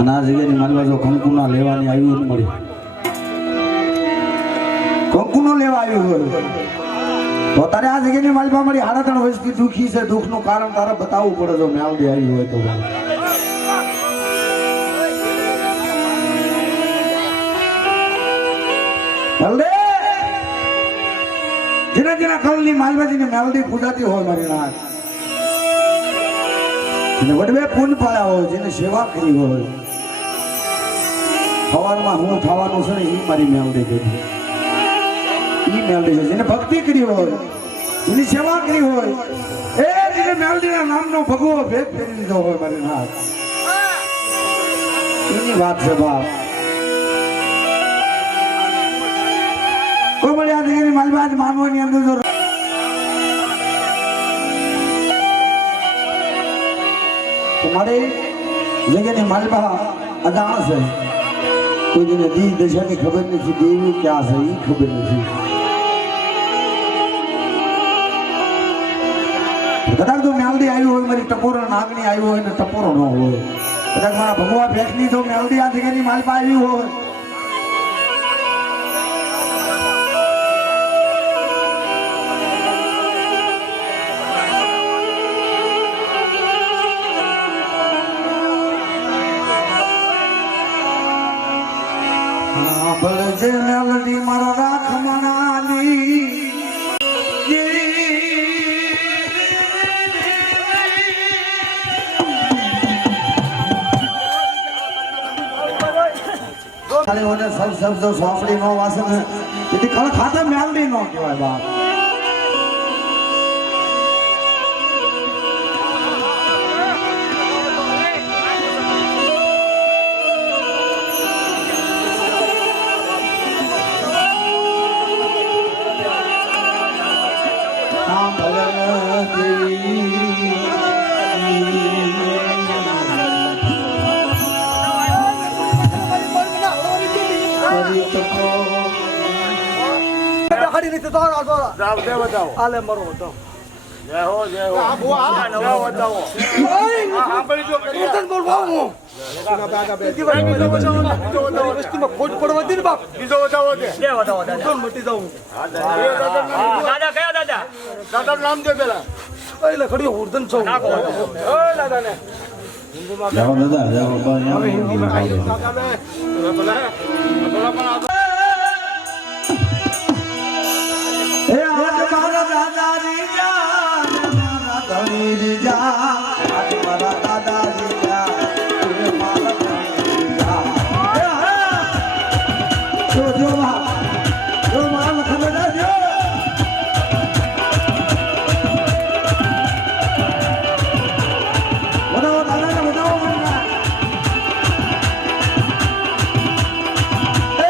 અને આ જગ્યાની મારી બાજુ કંકુના લેવાની આવ્યું મળી કંકુનો લેવા આવ્યું હોય તો તારે આ જગ્યાની માલિકા મળી 3.5 વર્ષથી દુઃખી છે. દુઃખનું કારણ તારે બતાવવું પડે જો મેલડી આવી હોય તો. જેના જેના કલની માલબાજીની મેલડી પૂજાતી હોય મારી નાથ, જેને વડવે પૂન પાડ્યા હોય, જેને સેવા કરી હોય, સવારમાં હું થવાનું છે ને એ મારી મેલડી કરી, એ મેલડી છે. જેને ભક્તિ કરી હોય, જેની સેવા કરી હોય, એ જેને મેલડીના નામનો ભગવો ભેદ કરી દીધો હોય મારી નાથ, એની વાત છે બાપ. કોઈ મળી આ જગ્યાની માલબાજ માનવાની અંદર જો તમારે જગ્યાની માલબા અજાણ છે, કોઈ જેને દી દશાની ખબર નથી, દેવી ક્યાં છે એ ખબર નથી. કદાચ તો મેલડી આવ્યું હોય મારી ટપોરો નાગની આવ્યું હોય ને ટપોરો ન હોય, કદાચ મારા ભગવા ભેખની તો મેલડી આ જગ્યાની માલબા આવી હોય, ભલજે મેલડી મારા રાખ મનાલી ખાલી મને સબ જો સોફડી નો વાસન એથી ખળ ખાતે મેલડી નો કહેવાય બાપ. આલે મરો બતાવો. જય હો જય હો. આ બુઆ નવો બતાવો. સાંભળી જો કીર્તન બોલવા હું. વસ્તીમાં ખોટ પડવા દે ને બાપ. બીજો બતાવો દે. બે બતાવો દાદા. મટી જાઉં. દાદા કયા દાદા? દાદાનું નામ દે પેલા. એટલે ખડી ઉર્ધન છો. નાખો. ઓય દાદા ને. હિન્દીમાં જાઓ દાદા જાઓ બાપા. હવે હિન્દીમાં ખાઈ લે. કાકા બે. પેલા પણ હે આજ મારા દાદાજી જાન મારા ધણીજી જાન, આજ મારા દાદાજી જાન હે મારા ધણીજી જાન. જો મારા લખન દાદા બતાવો દાદાને બતાવો મને. એ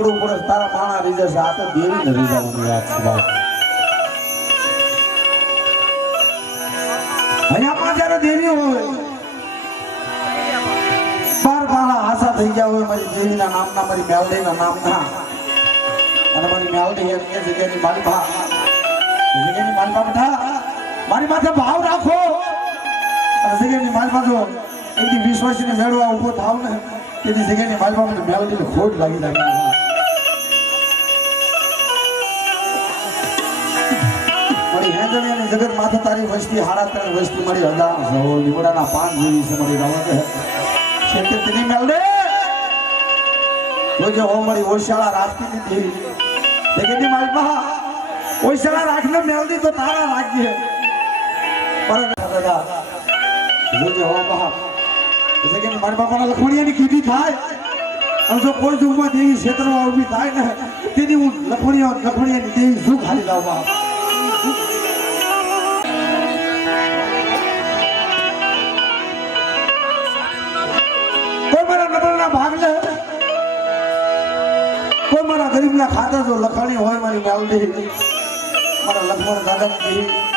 લખડું પડે તારા માણા રીઝે છે આ તો દેવી ને રીઝાવાની વાત છે બાપ અહીંયામાં જ્યારે દેવી હોય બાર બાળા આશા થઈ ગયા હોય મારી દેવીના નામના મારી મેલડીના નામના અને મારી મેલડી એ જગ્યાની મારી બા જગ્યાની મારી બા બેઠા મારી માથે ભાવ રાખો અને જગ્યાની મારી બાજુ એકદી વિશ્વાસીને મેળવા ઊભો થાવ ને તેની જગ્યાની મારી બા મને મેલડીને ખોટ લાગી લાગી મારી હેંજણીયાની જગત માથે તારી વસ્તી હાડા 3 વસ્તી મારી હજાર સહો લીમડાના પાન જેવી છે મારી રમત છે કે તેની મેલડે તો જે હો મારી ઓશાળા રાખતી નથી જગ્યાની મારી બા ઓશાળા રાખને મેલડી તો તારા રાખજે પર દાદા જોજે હો બા જગ્યાની મારી બાપાના લખમણિયાની કીધી થાય અને જો કોઈ જુગમાં દેવી ક્ષેત્રમાં ઊભી થાય ને તેની હું લખમણિયાની દેવી જુગ હાલી લાવ બા કોઈ મારા નબળના ભાગ લે કોઈ મારા ગરીબના ખાતા જો લખાણી હોય મારી મેલડી મારા લખમણ દાદાની દેવી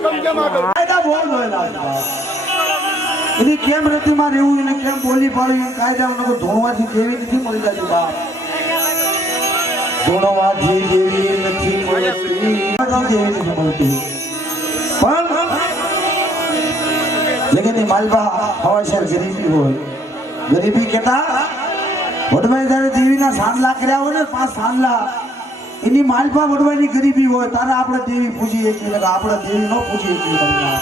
રકમ કેમ આગળ કાયદા બોલ બોલા એની કેમ રતિમાં રહેવું એને કેમ બોલી પાડવી કાયદા નકો ધોણવાથી દેવી નથી મળી જતી બાપ ધોણવાથી દેવી નથી મળતી દેવી નથી મળતી પણ જગતની માલબા હવાશેર ગરીબી હોય ગરીબી કેતા વડવાઈ જ્યારે દેવીના સાંડલા કર્યા હોય ને 5 સાંડલા એની માલપા વડવાની ગરીબી હોય તારે આપણે દેવી પૂજી એકવી લગા આપણે દેવી ન પૂજી એકવી લગા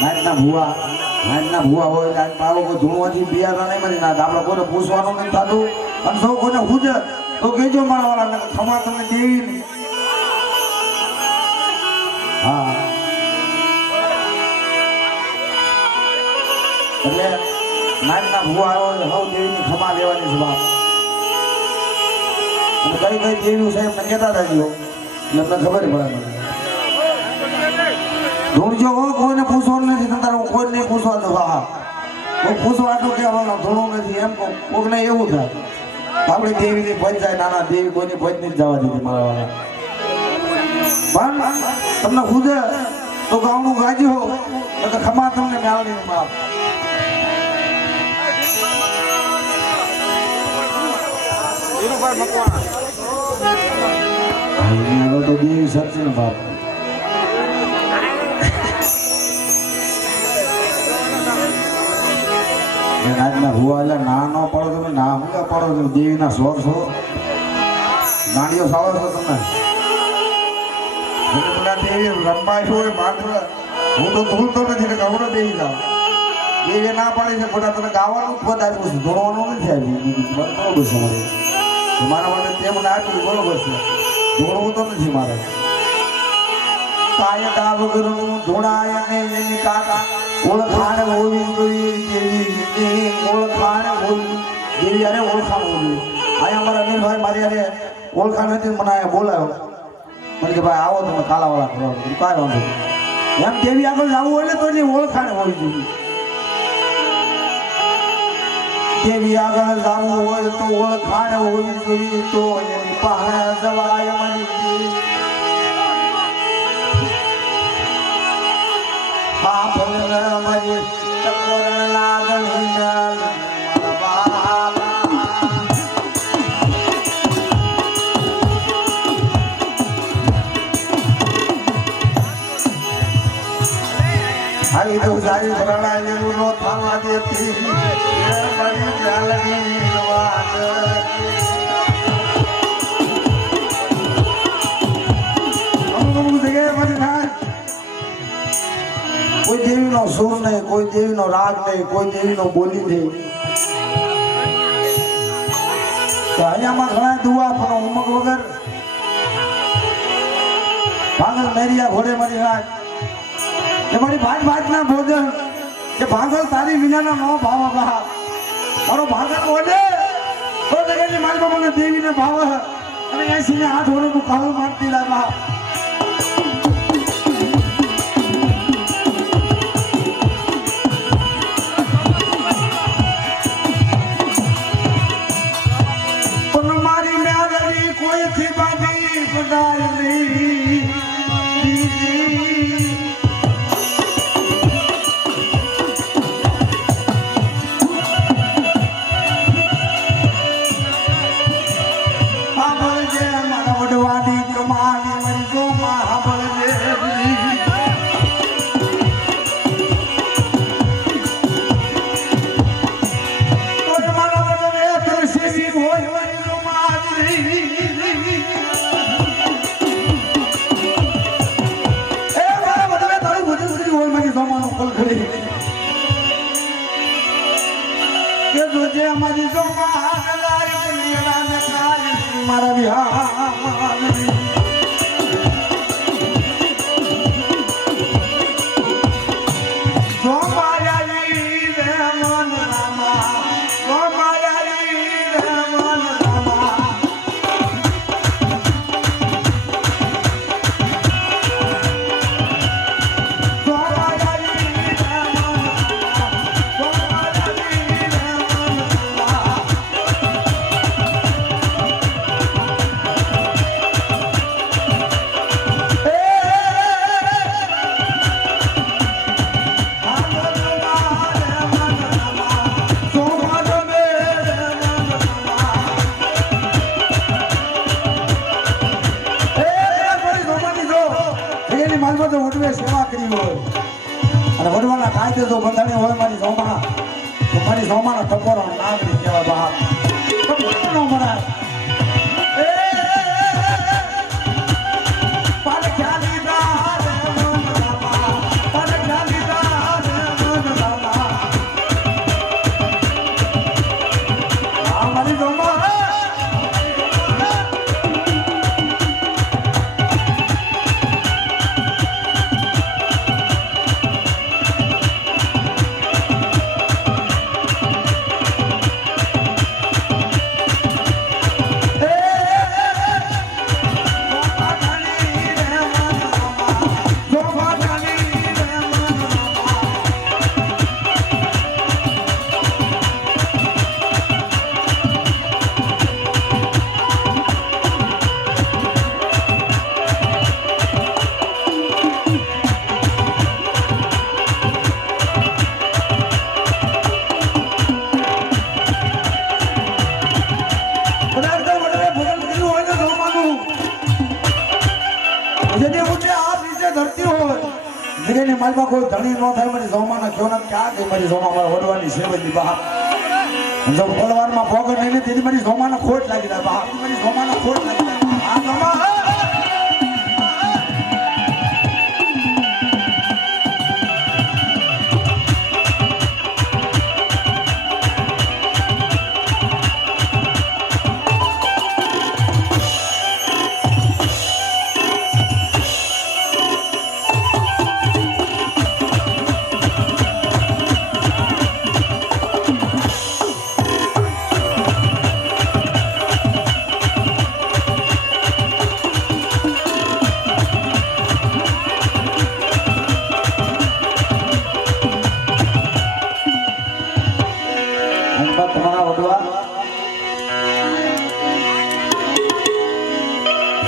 નાટના ભુવા હોય નાટ પાવો કોઈ ધૂણવાથી બિયારા નહીં મળી નાટ આપણે કોઈને પૂછવાનું નહીં થતું અને સૌ કોઈને હુજ તો કહેજો મારા વાળા ખમા તમને દેવી નહીં હા એટલે નાટના ભુવા હોય હવ દેવીની ખમા લેવાની છે બાપ અને કઈ કઈ દેવી છે એમને કહેતા હતા જીઓ એટલે અમને ખબર પડે મને ધૂણજો હો કોઈને પૂછવાનું નથી તારે હું કોઈ નહીં પૂછવા દઉં હા કોઈ પૂછવાનું કહેવાનું ધૂણું નથી એમ કોકને એવું થાય આપણે દેવીની ભજ જાય નાના દેવી કોઈની ભજ નહીં જવા દીધી મારા વાળા પણ તમને ખુદે તો ગામનું ગાજી હો તો ખમા તમને મેળવી બાપ તો દેવી સચિન બાપ આજના હુવા એટલે ના ન પડો તમે ના હું પડો તમે દેવીના શોખ છો નાણીઓ સાવો છો તમે પેલા દેવી રંબાઈ હોય માત્ર હું તો ભૂલતો નથી ને ગવડો દેવી જાવ દેવી ના પાડી છે ખોટા તને ગાવાનું જ પદ આપ્યું છે ધોળવાનું નથી આવ્યું બરોબર છે મારે મારા માટે તેમ ના આપ્યું બરોબર છે ધોળવું તો નથી મારે કાય કા વગરનું ધોળાય ને એની કાકા ઓળખાણ હોવી જોઈએ દેવી ઓળખાણ હોવી દેવી અરે ઓળખાણ હોવી અહીંયા અમારા અનિલભાઈ મારી અરે ઓળખાણ હતી મને અહીંયા બોલાયો મને કે ભાઈ આવો તમે કાલાવાળા કરવા કાંઈ વાંધો એમ દેવી આગળ જવું હોય ને તો એની ઓળખાણ હોવી જોઈએ દેવી આગળ જવું હોય તો ઓળખાણ હોવી જોઈએ તો એની પાસે જવાય મળી મારી ટકોરણ લાગણી આવી તો સારી ભરણા એવું નો થવા દેતી મારી ચાલણી અમુક જગ્યાએ મને થાય કોઈ દેવીનો સુર નહીં કોઈ દેવીનો રાગ નહીં કોઈ દેવીનો બોલી નહીં તો અહીંયામાં ઘણા દુઆ પણ ઉમક વગર ભાગલ મેરિયા ઘોડે મારી રાજ એ મારી ભાત ભાતના ભોજન કે ભાગલ તારી વિનાના નો ભાવ બહા મારો ભાગલ બોલે તો જગ્યાની મારી બાબાને દેવીને ભાવ અને એસીને હાથ ઓળું કાળું મારતી લાગા મારા વિહાર કાયદે જો બંધાણી હોય મારી સોમા તો મારી સોમાનો ટકોરો નાગરી કહેવાય બાપ ટકોરો મરાય માલમાં કોઈ ધણી ન થાય મારી સોમાના કયો ના ક્યાં ગઈ મારી સોમા મારા વડવાની સેવની બહાર જો બોલવારમાં ભોગર નહીં તેની મારી સોમાના ખોટ લાગી જાય બહાર મારી સોમાના ખોટ લાગી જાય આ સોમા તમારા વડવા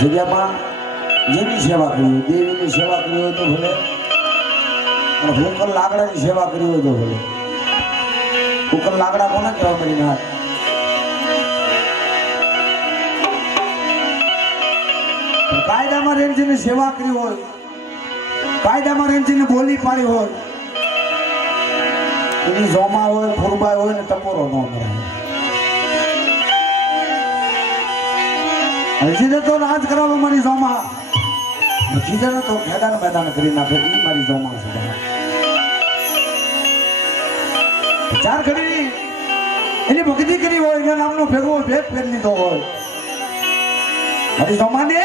જગ્યામાં જેની સેવા કરી હોય દેવીની સેવા કરી હોય તો ભલે અને ભૂકર લાકડાની સેવા કરી હોય તો ભલે ભૂકર લાકડા કોને કહેવા મળી ના કાયદામાં રેન્જીની સેવા કરી હોય કાયદામાં રેન્જીની બોલી પાડી હોય એની જોમા હોય ફુરબાઈ હોય ને ટપોરો ન મરાય હજીને તો રાજ કરાવો મારી જોમા હજીને તો ખેદાન મેદાન કરી નાખે એ મારી જોમા છે ચાર ઘડી એની ભક્તિ કરી હોય એના નામનો ભેગો ભેદ ફેર લીધો હોય મારી જોમાને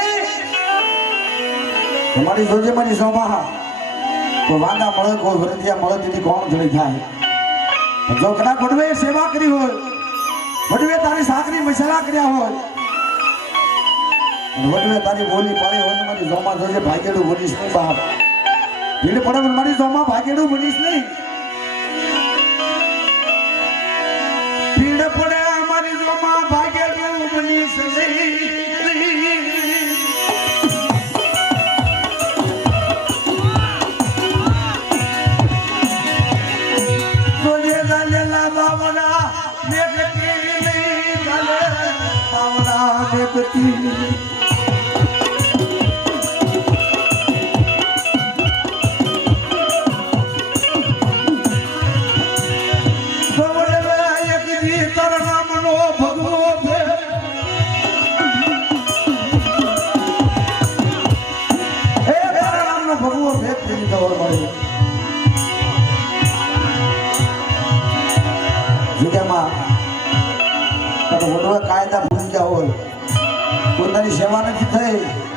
તમારી જોજે મારી જોમા કોઈ વાંદા મળે કોઈ વરદિયા મળે તેની કોણ જોડી થાય જો કદાચ વડવે સેવા કરી હોય વડવે તારી સાકરી મસાલા કર્યા હોય વડવે તારી બોલી પાડી હોય મારી જોમા જોજે ભાગેડું બનીશ નહીં બાપ ભીડ પડે મારી જોમા ભાગેડું બનીશ નહીં ભીડ પડે મારી જોમા ભાગેડું બનીશ નહીં કાયદા ભૂલી ગયા હોય પોતાની સેવા નથી થઈ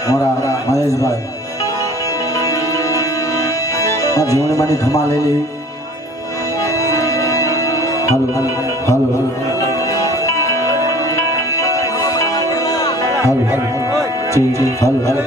મારા મહેશભાઈ આ જીવનમાંની ખમા લઈ લેવી. હાલો હાલો હાલો હાલો હાલો જી જી હાલો હાલો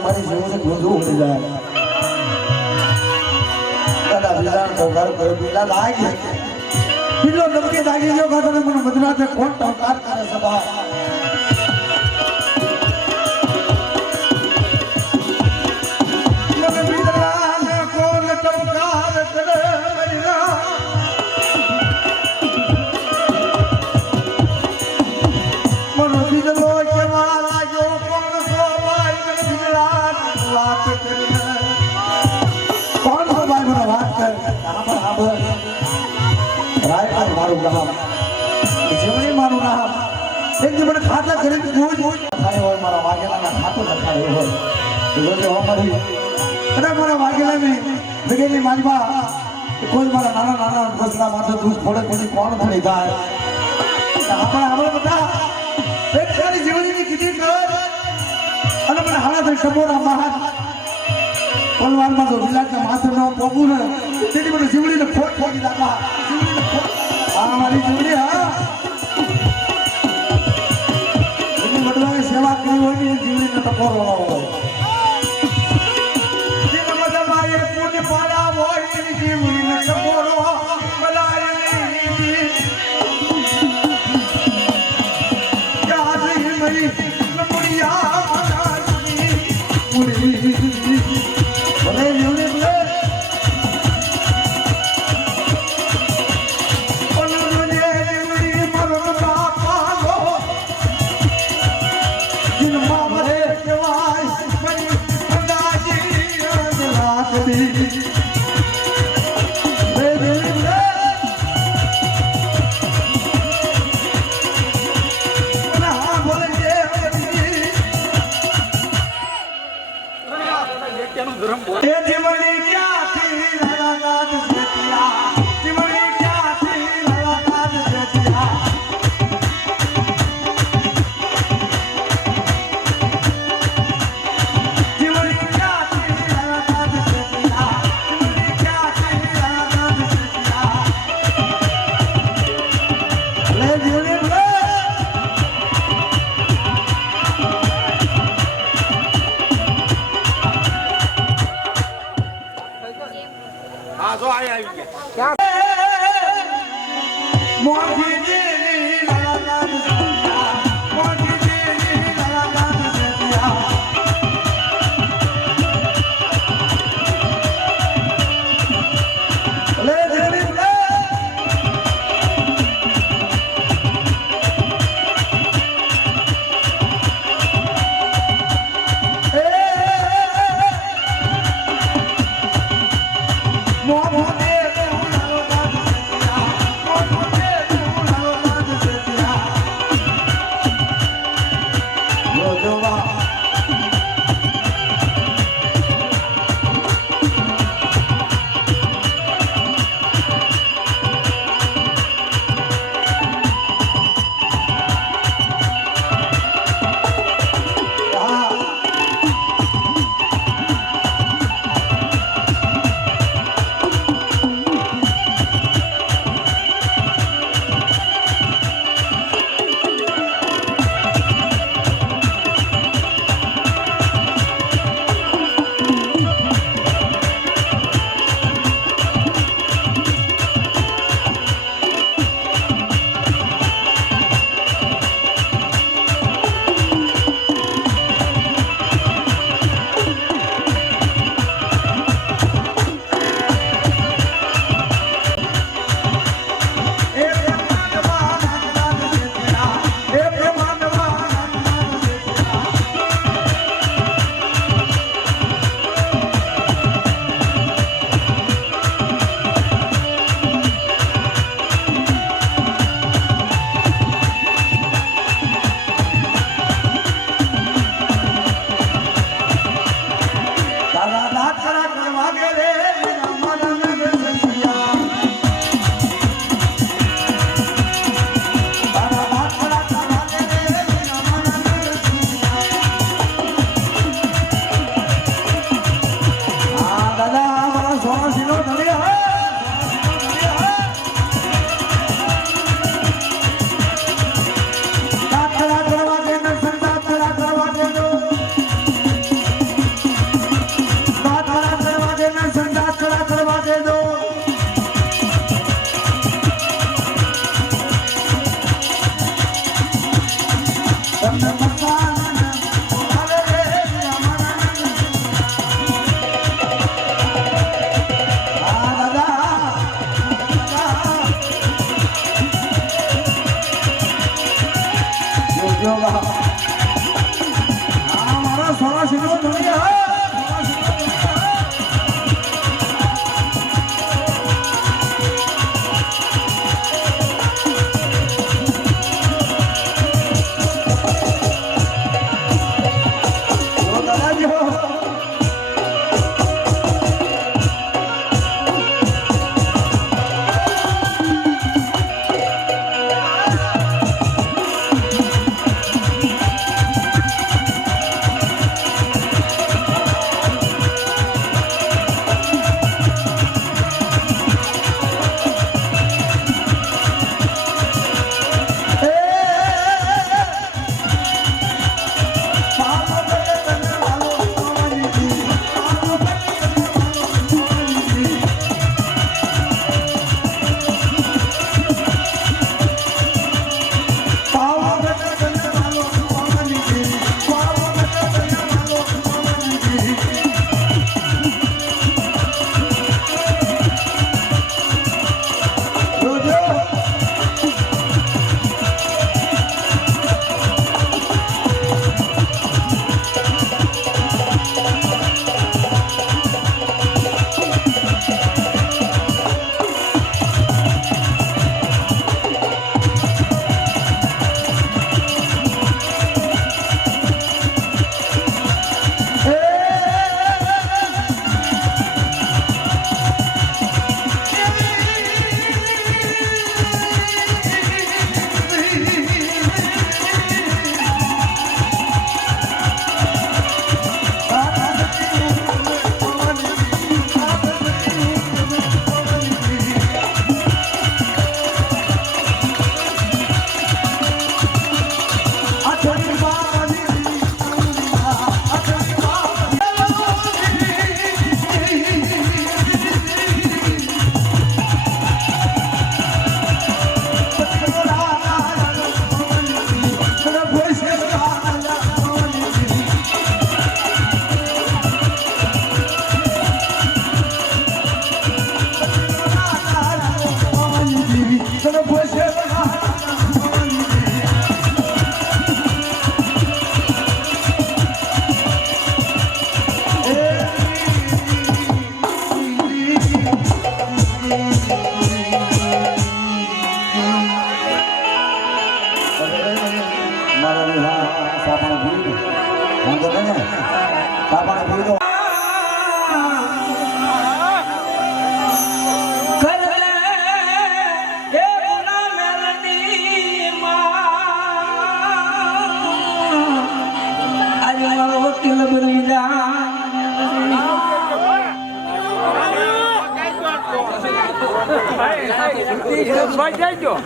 મારી જીવન ગોધું ઉડી જાય દાદા બીજા ટોકાર કરે બીજા લાગી બીજો નમકે લાગી ગયો કાતો મને મદરાતે કોણ ટોકાર કરે સભા મને બીજાને કોણ ટોકાર કરે મરિયા મનો બીજો કેવા લાગ્યો કોણ સોવાય વાત કરીને કોણ તો ભાઈ મને વાત કર રાય મારું નામ જીવની મારું નામ એક દી મને ખાતા કરી થાય હોય મારા વાઘેલાના ખાતું લખાયું હોય જોજો અમારી અને મારા વાઘેલાની ભગેલી માલવા કોઈ મારા નાના નાના બસના માથે દુઃખ પડે પછી કોણ થઈ જાય આપણે બધા એક સારી જીવનની કીધી કર અને મને હાડા થઈ સમોરા મહાન પલવારમાં તો વિલાસના માથે ન પોગું ને તેથી મને જીવડીને ખોટ ખોટી નાખવા હા મારી જીવડી હા એની વડવાએ સેવા કરી હોય ને જીવડીને ટકોરો હોય જેને મજામાં એ પુણ્ય પાડા હોય એની જીવડીને ટકોરો બલાયની યાદ મરી મુડિયા તમને મસાલા અરે રે અમારા હા દાદા જો હા મારા સોના શિરો ધોની હા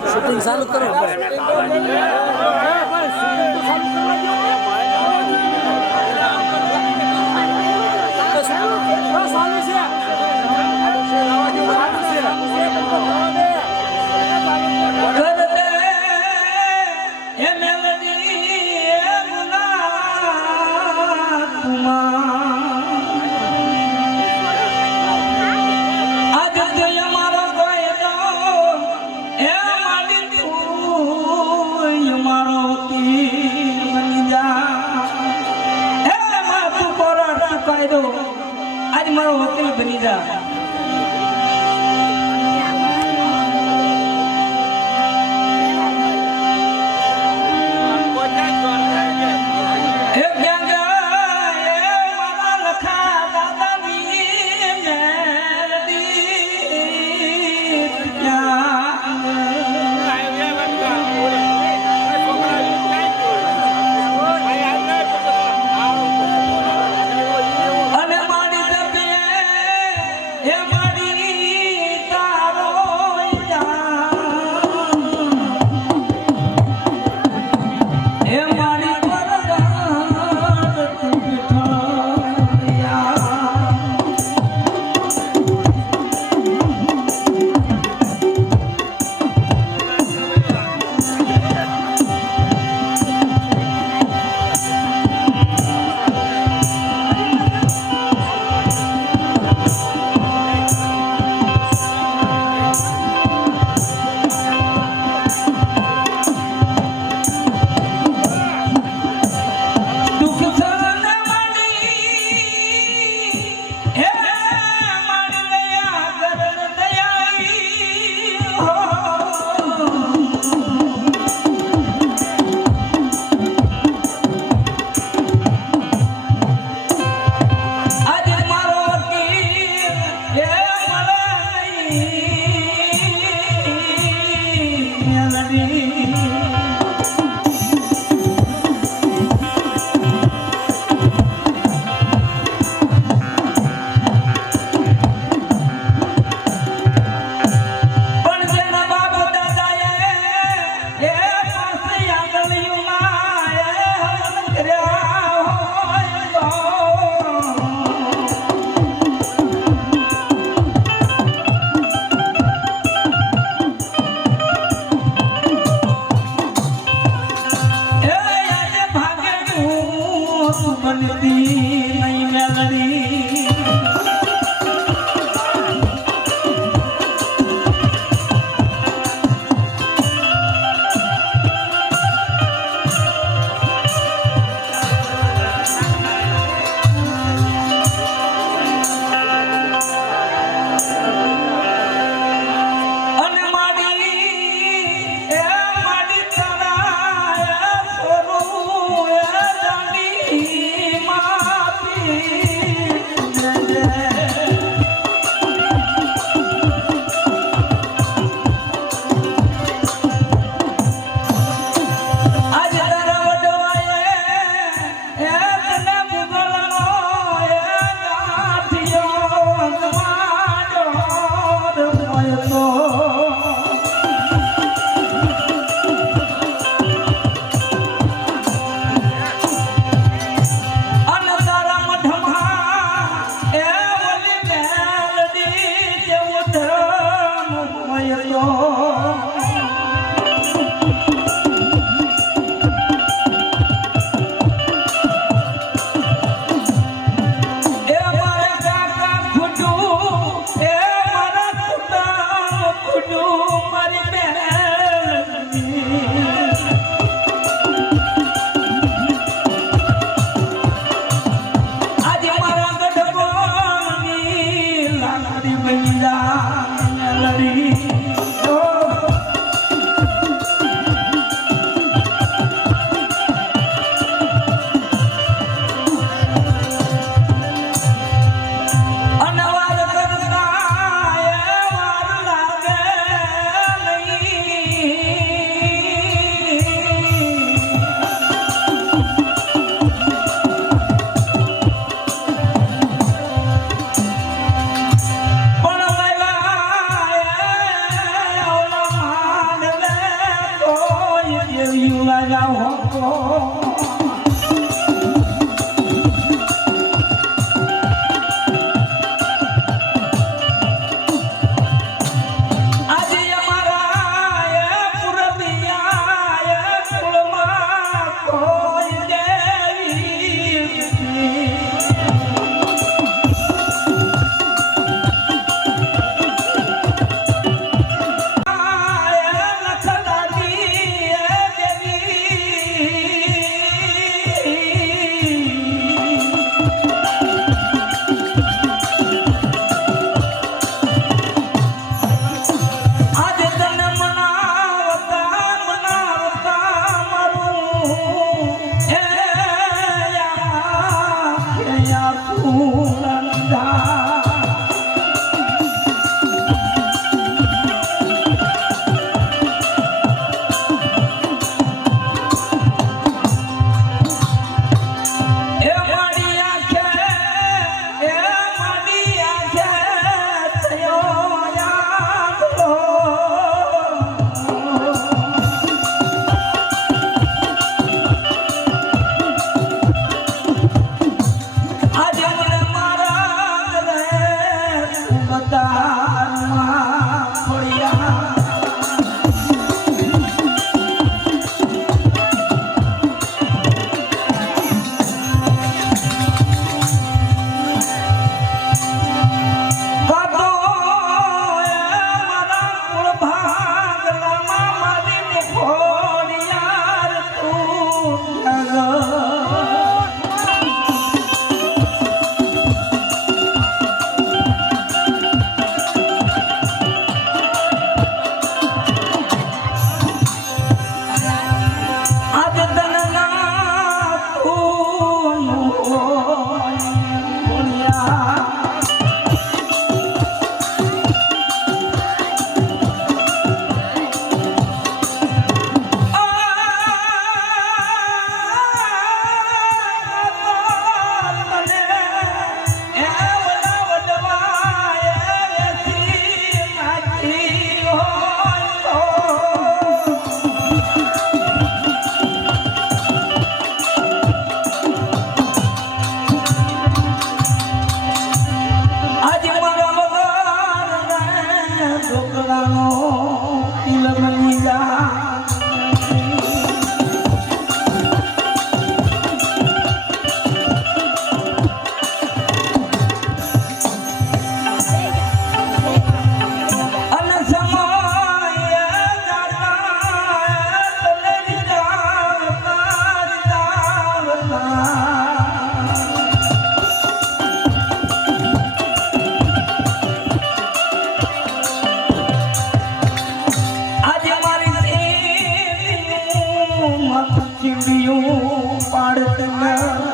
શૂટિંગ ચાલુ કરો આજ મારો વકીલ બની જા બનતી નહીં મેલડી ચીંડિયું પાડતના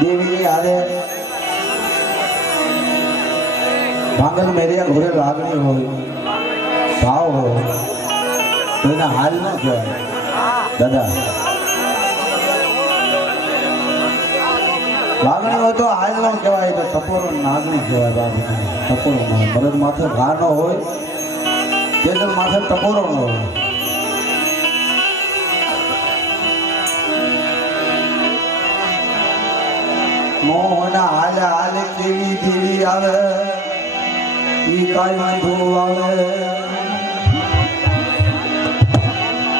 દેવી હારે ભાંગલ મેરિયા ઘોડે લાગણી હોય ભાવ હોય તો એના હાલ ન કહેવાય દાદા લાગણી હોય તો હાલ ન કહેવાય તો ટપોરો નાગણી કહેવાય બાબુ ટપોરો બળદ માથે ઘા ન હોય તેજલ માથે ટપોરો ન હોય મોહના હાલે હાલે કેવી દેવી આવે ઈ કાઈ વાંધો આવે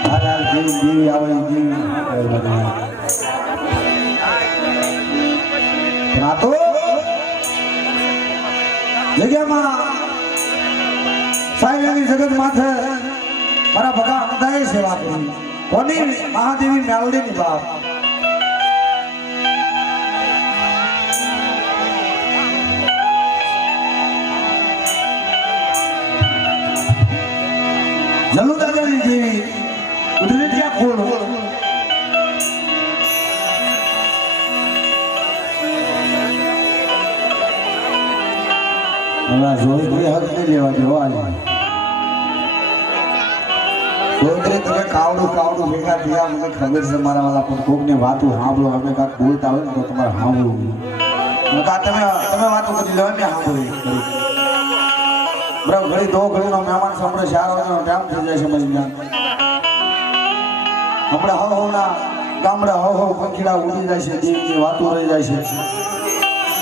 હાલ જેવી દેવી આવે ઈ દેવી આ તો જગ્યામાં સાહેબની જગત માથે મારા ભગા અંધાએ સેવા કરી કોની મહાદેવી મેલડીની બાપ જલ્લુ દાદાની દેવી ઉદરેટિયા ખોલ જોઈત્રી હક નહીં લેવા દેવો આજે જોઈત્રી તમે કાવડું ભેગા થયા મને ખબર છે મારા વાળા પણ કોકને વાતું સાંભળો અમે કાંક બોલતા હોય ને તો તમારે સાંભળવું તમે વાતો કરી લો ને સાંભળી બરાબર ઘડી દો ઘડીનો મહેમાન સાંભળે 4 વાગ્યાનો ટાઈમ થઈ જાય છે મળી ગયા હમણાં હવના ગામડે હવ પંખીડા ઉડી જાય છે દેવીની વાતો રહી જાય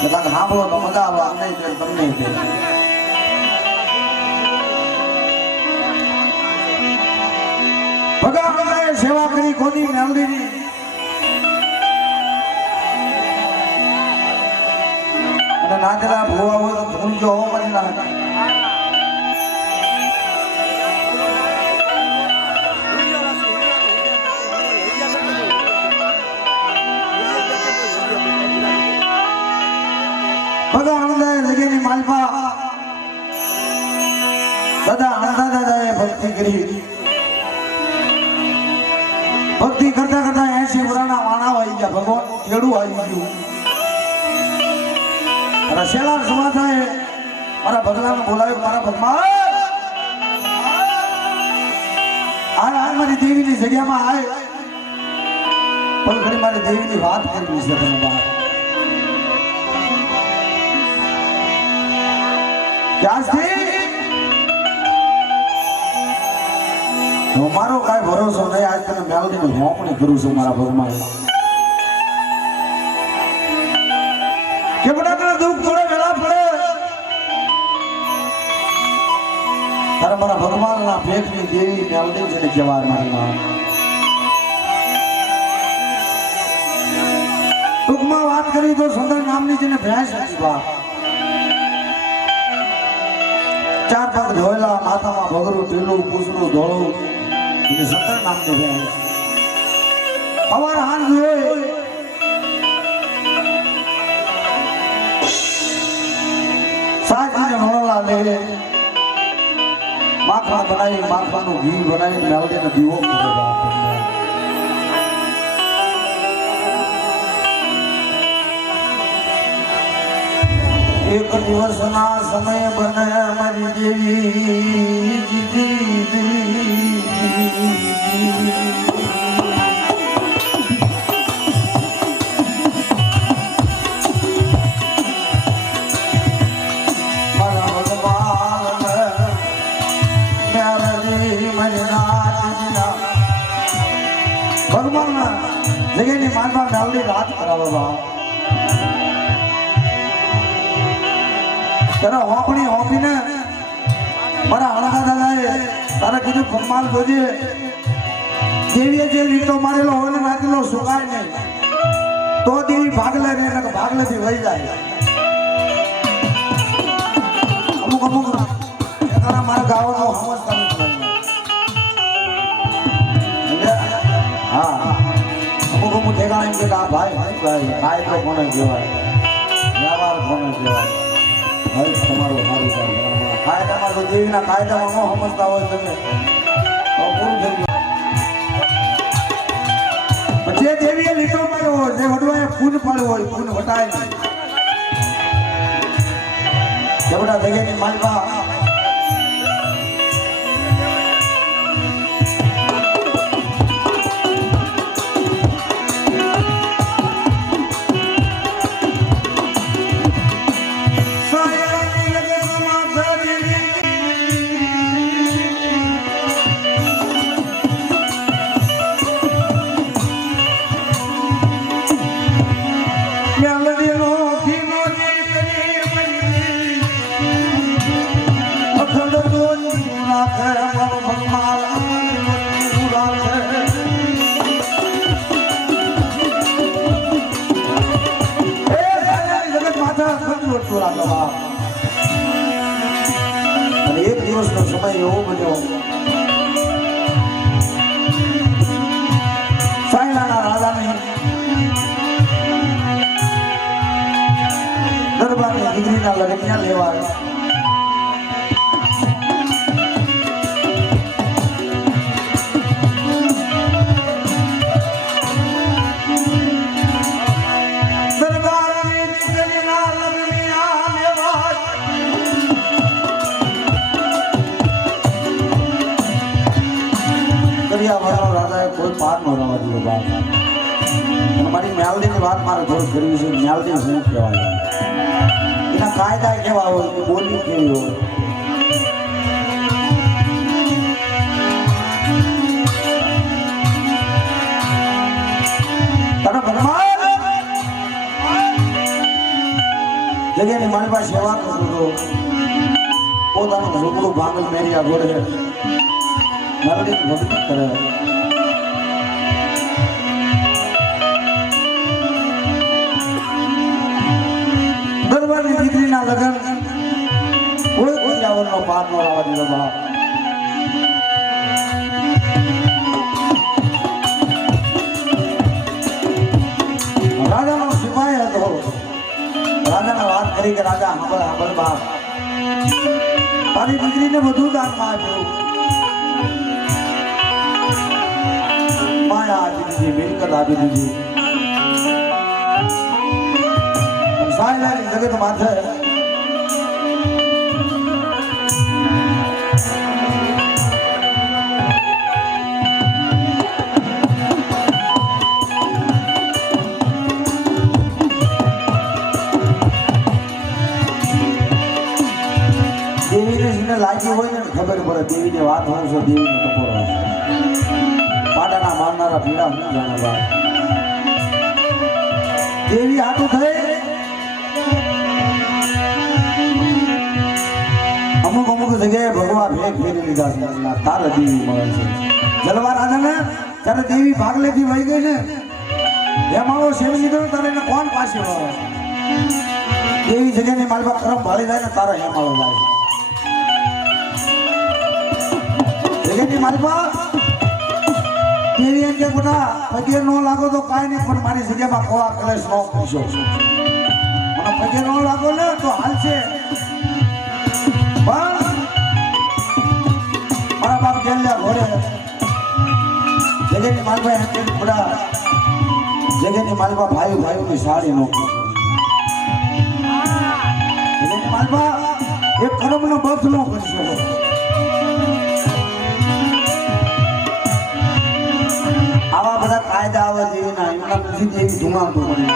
છે કાંક સાંભળો તો મજા આવે અમને તમને ભગવાનને સેવા કરી કોની મેલડીની અને નાચલા ભોવા હોય તો ઊંચો હો મળી ના ભગવાન જગ્યાની માલપા દાદા આનંદા દાદાએ ભક્તિ કરી ભક્તિ કરતા કરતા 80 વર્ષના વાણા આવી ગયા ભગવાન ખેડું આવી ગયું રસેલા સમાધાએ મારા ભગવાનને બોલાવ્યો મારા ભગવાન આય મારી દેવીની જગ્યામાં આય પણ ઘણી મારી દેવીની વાત કરવી છે તમે બાપ મારો કઈ ભરોસો નહીં આજ તને મેલડીની મોકણી કરું છું મારા ભગવાન કે બડા તને દુઃખ થોડે વેલા પડે તારા મારા ભગવાનના ભેટની દેવી મેલડી છે ને કહેવાય મારી નામ ટૂંકમાં વાત કરી તો સુંદર નામની જેને ભેંસ હતી બાપ 4 પગ ધોયેલા માથામાં ભગરું ઢીલું પૂછડું ધોળું એને સુંદર નામની ભેંસ અવાર હાથ જોઈ સાજીને મોળલા લે માખણ બનાવી માખણનું ઘી બનાવી મેલડીને દીવો પૂરો બાપ એક દિવસના સમય બને મારી દેવી ભગવાન જગ્યાની માનમાં મેલડી રાત કરાવે બાપ ત્યારે હોંપણી હોંપીને મારા હળગા દાદાએ તારે કીધું કમાલ જોજે દેવીએ જે લીટો મારેલો હોય ને નાખેલો સુકાય નહીં તો દેવી ભાગલે ને એટલે ભાગલેથી વહી જાય અમુક અમુક મારા ગાવાનો સમજતા હા અમુક અમુક ઠેકાણે એમ કે આ ભાઈ કાયદો કોને કહેવાય વ્યવહાર કોને કહેવાય તમારું સારું કાયદામાં તો દેવીના કાયદામાં ન સમજતા હોય તમે તો પૂરું થઈ ગયું જે દેવીએ લીટો પાડ્યો હોય જે વડવાએ પૂન પાડ્યો હોય પૂન વટાય નહીં જબડા જગ્યાની માલવા અને એક દિવસનો સમય એવો બન્યો સાયલાના રાજાની દરબારની દીકરીના લગ્ન લેવા રાજાએ કોઈ પાર ન રવા દીધો બાપ અને મારી મેલડીની વાત મારે થોડી કરવી છે મેલડી શું કહેવાય એના કાયદા કેવા હોય કે બોલી કેવી હોય તને ભગવાન જગ્યાની મારી પાસે સેવા કરતો હતો પોતાનું ઝૂંપડું ભાંગલ મેરિયા ઘોડે મેલડી ભક્તિ કરે દરબારની દીકરીના લગ્ન કોઈ આવરનો પાર ન આવવા દીધો બાપ રાજાનો સિપાહી હતો રાજાને વાત કરી કે રાજા સાંભળ બાપ તારી દીકરીને બધું દાનમાં આપ્યું માયા આપી દીધી મિલકત આપી દીધી સાયલાની જગત માથે દેવીને લાગી હોય ને ખબર પડે દેવીની વાત હોય છે દેવીનો ટપોર હોય છે પાડાના મારનારા પીડા હું જાણે બાપ દેવી હાથું થઈ અમુક અમુક જગ્યાએ ભગવાન ભેગ ફેરી લીધા છે તારે દેવી મળે છે જલવા રાજાને ત્યારે દેવી ભાગલેથી વહી ગઈ ને એમાળો સેવી લીધો ને તારે એને કોણ પાછી વળે દેવી જગ્યાની માલમાં કરમ ભાળી જાય ને તારે હેમાળો જાય જગ્યાની માલમાં દેવી એમ કે બેટા પગે ન લાગો તો કાંઈ નહીં પણ મારી જગ્યામાં કોવા કલેશ ન કરશો મને પગે ન લાગો ને તો હાલશે પણ માલભાઈ એમ કે થોડા જગ્યાની માલભા ભાઈઓની સાડી નો જગ્યાની માલભા એક કરમનો બસ ન કરી શકો. આવા બધા કાયદા આવે જેવી ના એમના પછી જેવી ધુમાડું પડે.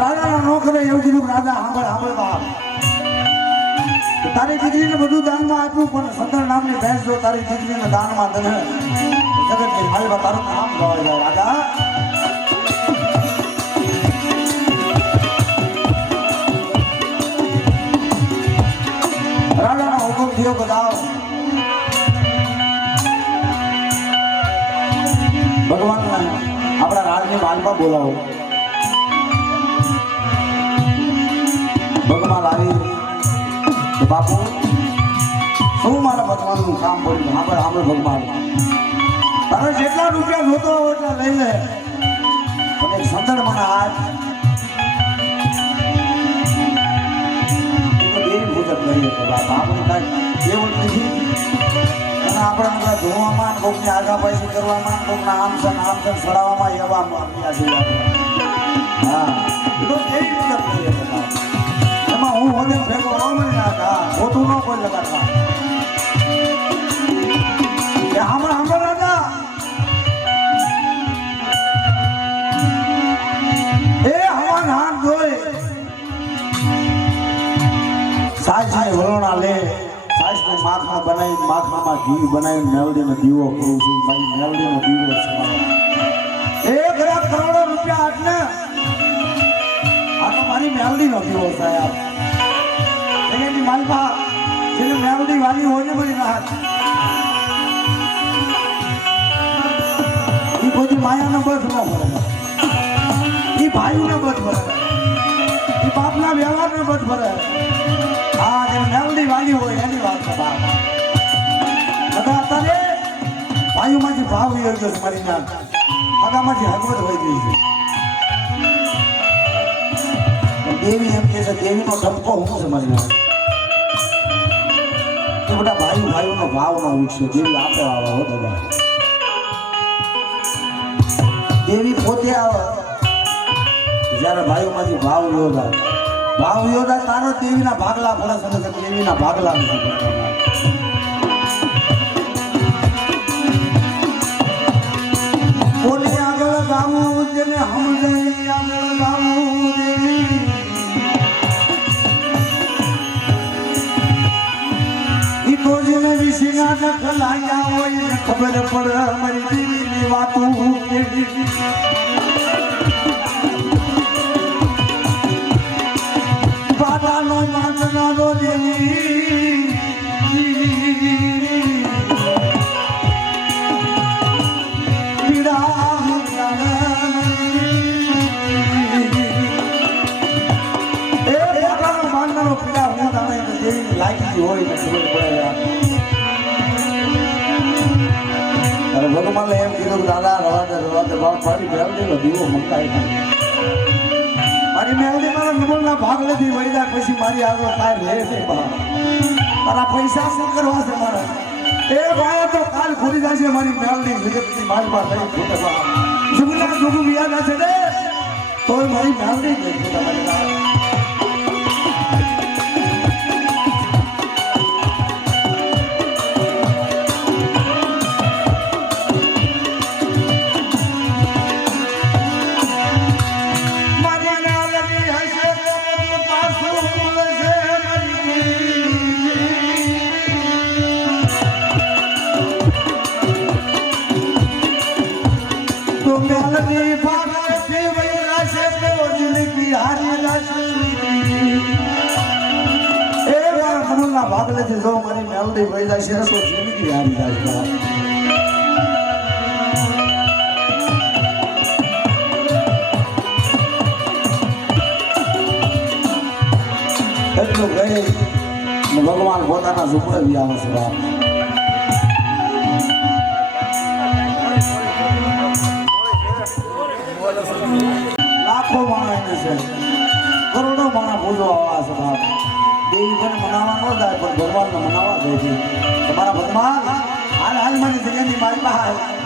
રાજાના નોકરે એવું કીધું રાજા સાંભળ બાપ, તારી દીકરીને બધું દાનમાં આપ્યું પણ સંદર નામની ભેંસ જો તારી દીકરીને દાનમાં તને જગતની માલવા તારું નામ ગવાય જાય રાજા. રાજાનો હુકમ થયો બધા ભગવાનના આપણા રાજની માલમાં બોલાવો. ભગવાન આવી બાપુ શું મારા ભગવાનનું કામ પડ્યું. આપણે ભગવાન તારે જેટલા રૂપિયા જોતો હોય એટલા લઈ લે પણ એક સંદર મને હાથ દેવી પૂજક લઈએ તો બાપ આપણે કાંઈ એવું નથી. અને આપણે બધા ધોવામાં કોકને આગા પાછી કરવામાં કોકના આમ સડાવવામાં એવા હા એ તો દેવી પૂજક લઈએ તો બાપ. એમાં હું હોને ભેગો ન નાખા ખોટું ન કોઈ લગાડતા કે હમણાં રાજા એ હવાન હાથ ધોઈ સાસને વલોણા લે સાસને માખણ બનાવી માખણમાં ઘી બનાવી મેલડીનો દીવો કરું છું. મારી મેલડીનો દીવો છે. 1 લાખ કરોડો રૂપિયા આજને આ તો મારી મેલડીનો દીવો સાહેબ. એની માલમાં જેને મેલડી વાલી હોય ને બધી રાહત એ બધી માયાનો બસ ન ભરે, એ ભાઈઓને બસ ભરે, એ બાપના વ્યવહારને બસ ભરે. હા જેને મેલડી વાલી હોય એની વાત છે બાપ. બધા અત્યારે ભાઈઓમાંથી ભાવ હોય છે મારી નામ પગામાંથી હકવત હોય ગઈ છે. દેવી એમ કે છે દેવીનો ધબકો હું છે મારી નામ એ બધા ભાઈઓનો ભાવ નો વિકસ્યો. દેવી આપે આવે હો દાદા. દેવી પોતે આવે જયારે ભાઈઓમાંથી ભાવ યોદા તારો દેવીના ભાગલા પડે છે. દેવીના ભાગલા નથી પડતા. કોને આગળ ગાવું જેને સમજે આગળ ગાવું દેવી. ઈ તો જેને વિશેના દખલ આવ્યા હોય એને ખબર પડે અમારી દેવીની વાતો કેવી. બાધાનો માંગનારો દેવી લાગી હોય ને ખબર પડે. અરે ભગવાન એમ કીધું કે દાદા રવા બાપ મારી મેલડીનો દીવો મંગાઈ મારી મેલડી મારા નમૂના ભાગ લેતી વૈદા પછી મારી આગળ કાંઈ રહે નહીં બા. તારા પૈસા શું કરવા છે મારા એ ભાઈ તો કાલ ખોલી જશે મારી મેલડી જગતની માલમાં થઈ ફૂટે બા. જુગના જુગું યાદ હશે ને તોય મારી મેલડી નહીં ફૂટે. ભાગલે થી જો મારી મેલડી વહી જાય છે તો જિંદગી હારી જાય છે. એટલું ગઈ ભગવાન પોતાના ઝૂંપડે બી આવે છે. લાખો માણસ છે કરોડો માણા પૂજો આવા છે બાપ દેવી કોને મનાવવા ન જાય પણ ભગવાનને મનાવવા દે છે તમારા ભગવાન હાલ મારી જગ્યાની મારી પાસે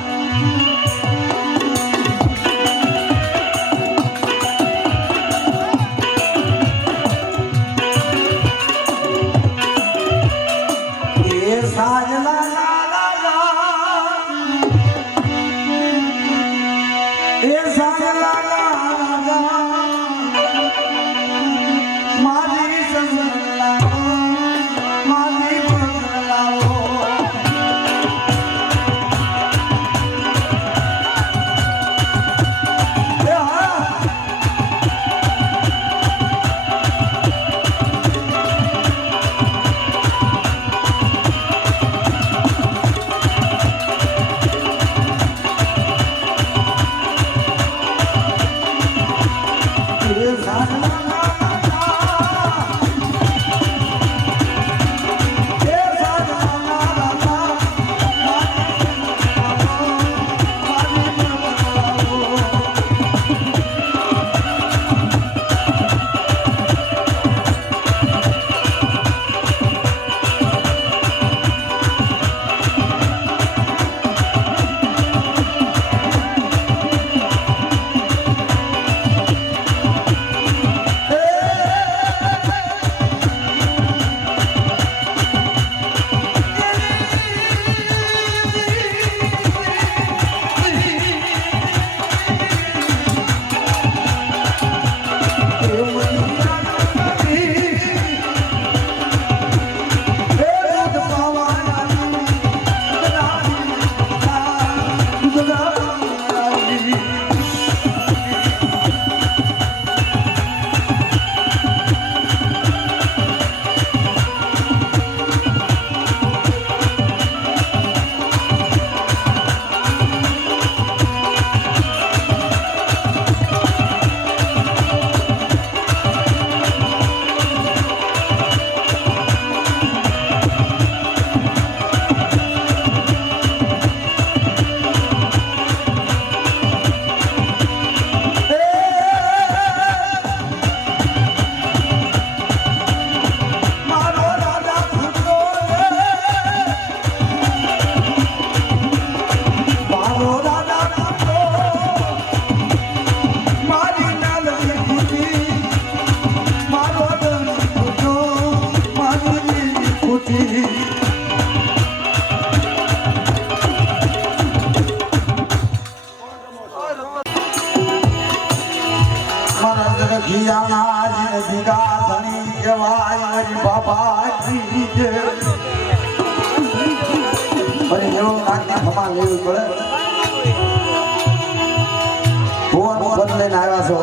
બદલાઈને આવ્યા છો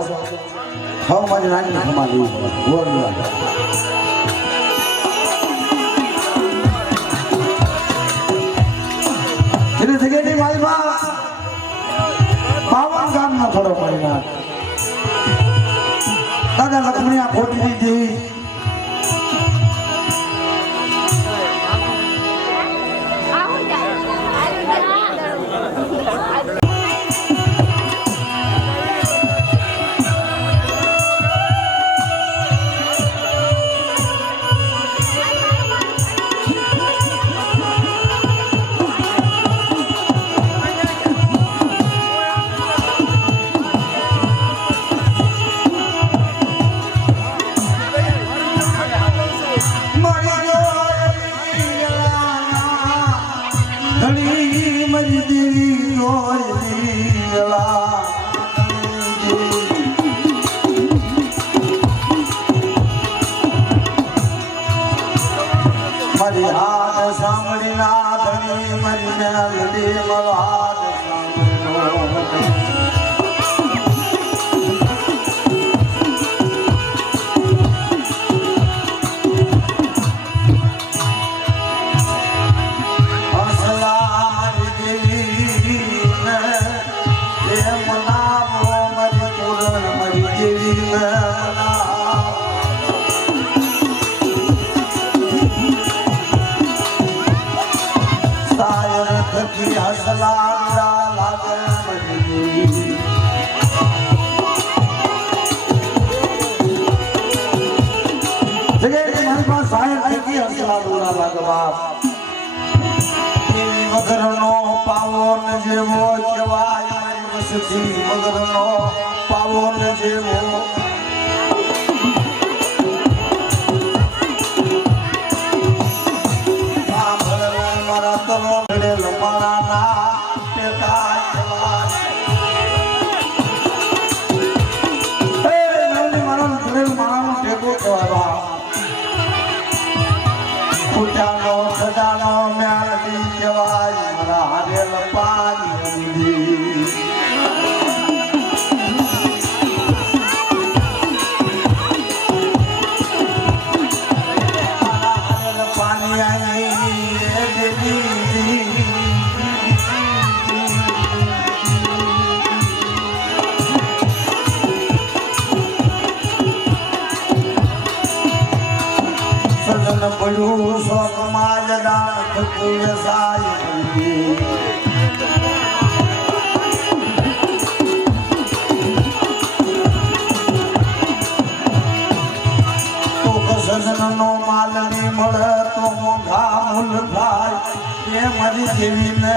હવે મારી નાની ખમા લેવી પડે જગ્યાની મારી બાવન ગામનો થોડો પરિણામ દાદા લક્ષ્મણી આ ખોટી દીધી મારી હાથ સાંભળી ના ધણી મારી મેલડી મારો હાથ સાગરનો પાવન જેવો મારા તનો ઘડેલ મારાના ટેકા ચલાય. એ નવની મારાનો ઘડેલ મારાનો ટેકો ચલાવા પૂજાનો સદાનો મ્યાલડી કહેવાય મારા હારેલ પાણી મારા હારેલ પાણી આવી દેવી સજન પડ્યું સ્વમાજ દાન થતું વ્યસાય સજનનો માલ ની મળે તો મોંઘા મૂલ થાય એ મારી દેવીને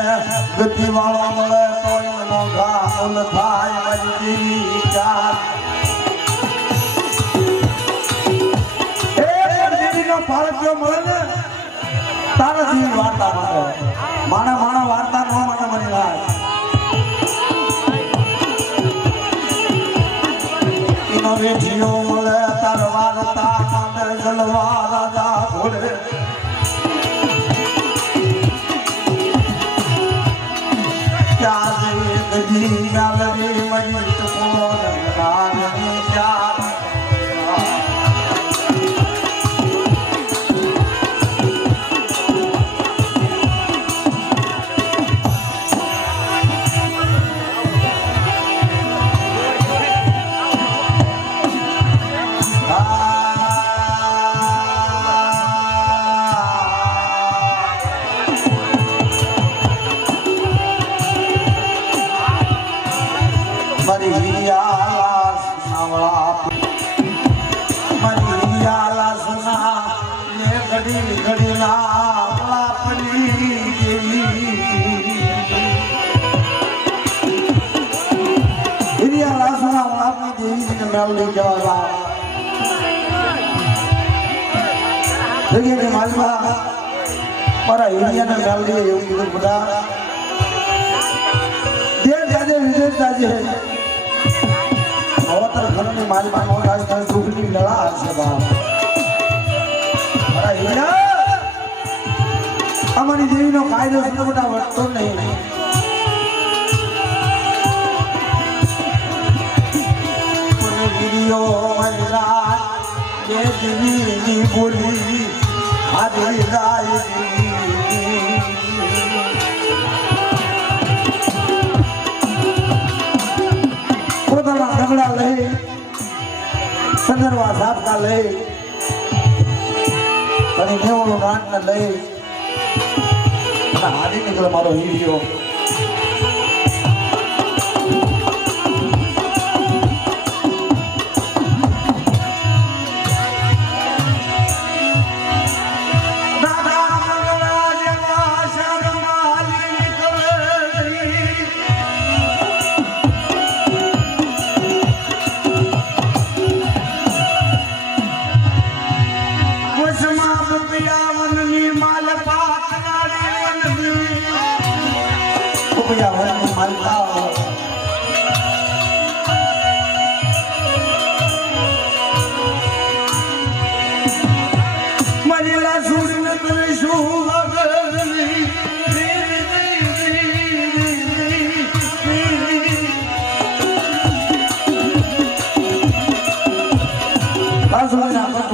ગતિ વાળો મળે તો મોંઘા મૂલ થાય મારી દેવી વિચાર ભારતીય મળે ને તારા જેવી વાર્તા મળે માણા માણા વાર્તા ન મને મળી લાય એનો વેઠિયો મળે તાર વાર્તા મને જલવા રાજા ભોળે ત્યાં ગજી ગાલરી મરી ટકો નાની ચાર મેલડી જવા મારા હિરિયાને મેલડી એવું કીધું બધા દેર જાજે વિદેશ જાજે અવતર ઘરની મારી માં મોટા થાય સુખની લડા હશે બાપ મારા હિરિયા અમારી દેવીનો કાયદો છે બધા વધતો નહીં મહિલા જે દેવીની બોલી હાજરી જાય પોતાના ઢગલા લઈ સંદર્ભા સાપતા લઈ અને નેવણું નાટને લઈ અને હારી નીકળે મારો હીરિયો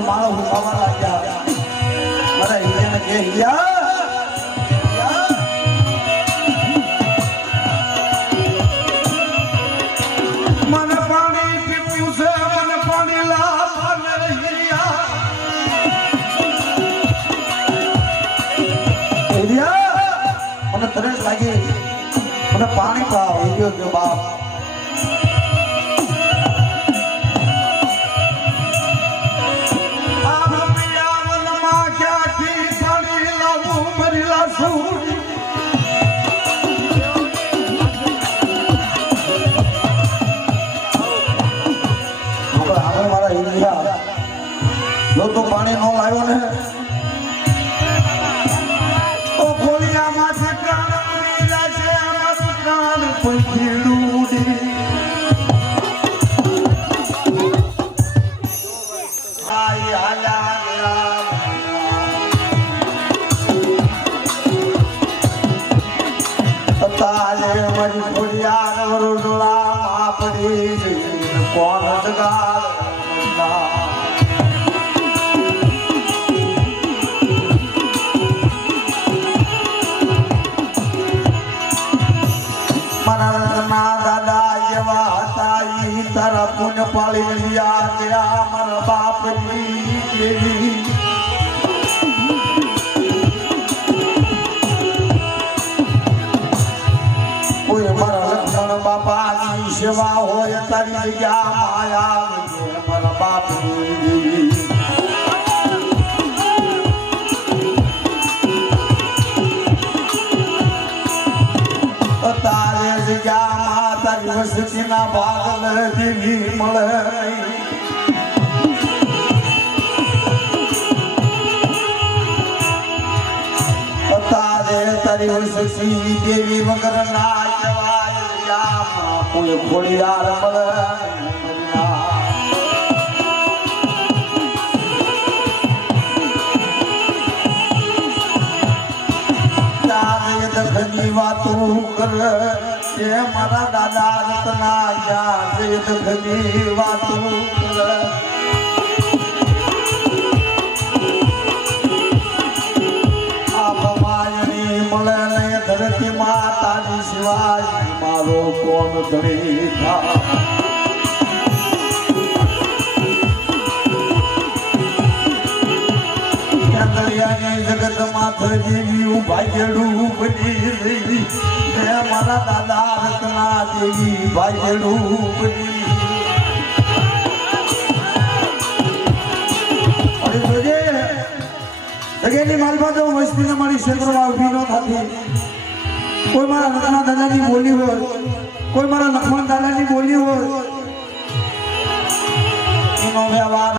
મારો હું ખાવા લાગ્યા મારા હિરિયાને કે હિરિયા મને પાણી પીવું છે મને પાણી લાવ હિરિયા મને તરસ લાગી મને પાણી પાવ હિરિયો કે બાપ આવ્યો ને ઓ ગોળિયા માથે પ્રાણ ઉડી છે અમારું પ્રાણ પંખીડું ઉડી આઈ આયા તારે મારી ખોડિયાર રોડલા માપડી કોણ જગાડના મારા દાદા એવા હતા ઈ તારા પુણ્ય પાળી લીયા ગયા મારા બાપની દેવી કોઈ મારા લક્ષ્મણ બાપાની સેવા હોય તારી જગ્યા માયા મારા બાપની દેવી તારે જગ્યામાં તારી વસતીના ભાગલ દેવી મળે તારે તારી વસતી દેવી વગર ના જવાય જગ્યામાં કોઈ ખોડિયાર મળે દખની વાતું કર એ મારા દાદા રતના યા દખની વાતું કર આપ માયની મળે ને ધરતી માતાની સિવાય મારો કોણ ધણી થા જગત માથે દેવી ભાગ્યડું બની રહી મારા દાદા રત્ના દેવી ભાગ્યડું બની જગેની માલમાં તો મસ્તીને મારી ક્ષેત્રમાં ઉભી ન થતી કોઈ મારા રત્ના દાદાની બોલી હોય કોઈ મારા લક્ષ્મણ દાદાની બોલી હોય એનો વ્યવહાર